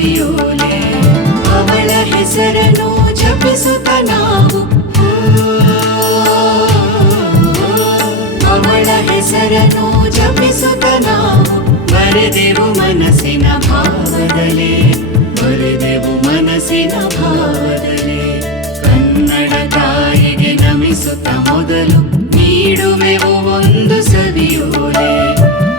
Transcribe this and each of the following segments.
ಸವಿಯೋಲೆ ಅವಳ ಹೆಸರನ್ನು ಜಪಿಸುತ್ತ ನಾವು ಅವಳ ಹೆಸರನ್ನು ಜಪಿಸುತ್ತ ನಾವು ಬರೆದೆವು ಮನಸ್ಸಿನ ಭಾವದಲೆ ಬರೆದೆವು ಮನಸ್ಸಿನ ಭಾವದಲೆ ಕನ್ನಡ ತಾಯಿಗೆ ನಮಿಸುತ್ತ ಮೊದಲು ನೀಡುವೆವು ಒಂದು ಸವಿಯೋಲೆ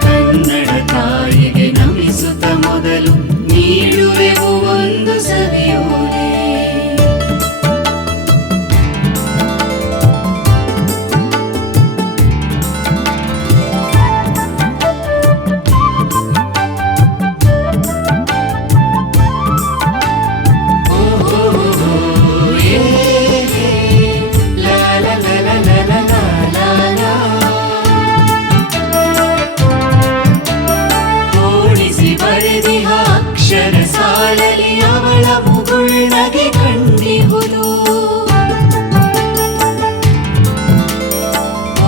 ಕನ್ನಡ ತಾಯಿಗೆ ನಮಿಸುತ್ತ ಮೊದಲು ನೀಡುವೆವು ಒಂದು ಸವಿಯೋಲೆ ಅಕ್ಷರ ಸಾಲಲಿ ಅವಳ ಮುಗುಳ್ನಗೆ ಕಂಡಿಹುದು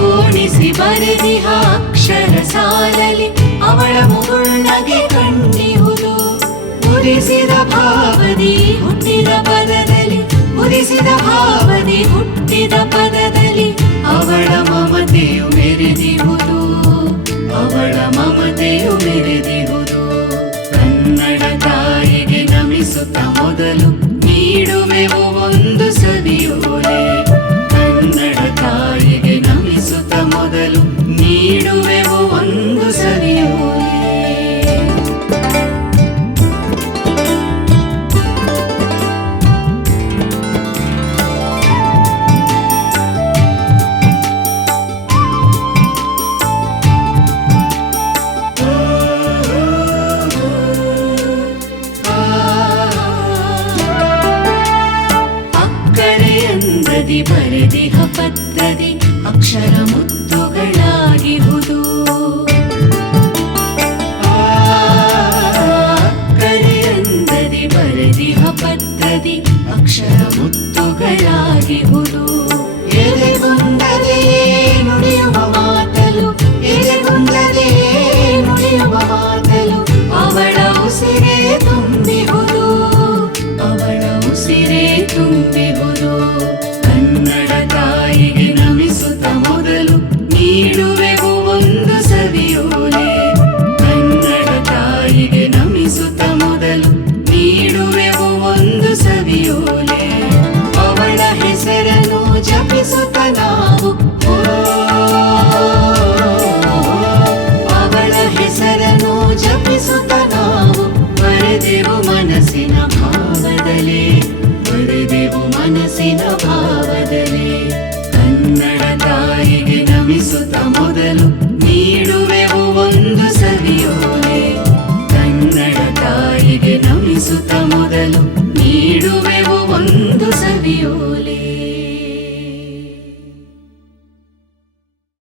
ಓಣಿಸಿ ಬರೆದಿಹ ಅಕ್ಷರ ಸಾಲಲಿ ಅವಳ ಮುಗುಳ್ನಗೆ ಕಂಡಿಹುದು ಉರಿಸಿದ ಭಾವದಿ ಹುಟ್ಟಿದ ಪದದಲ್ಲಿ ಉರಿಸಿದ ಭಾವದಿ ಹುಟ್ಟಿದ ಪದದಲ್ಲಿ ಅವಳ ಮಮತೆಯು ಮೆರೆದಿಹುದು ಅವಳ ಮಮತೆಯು ಮೆರೆದಿಹುದು ಕನ್ನಡ ತಾಯಿಗೆ ನಮಿಸುತ್ತ ಮೊದಲು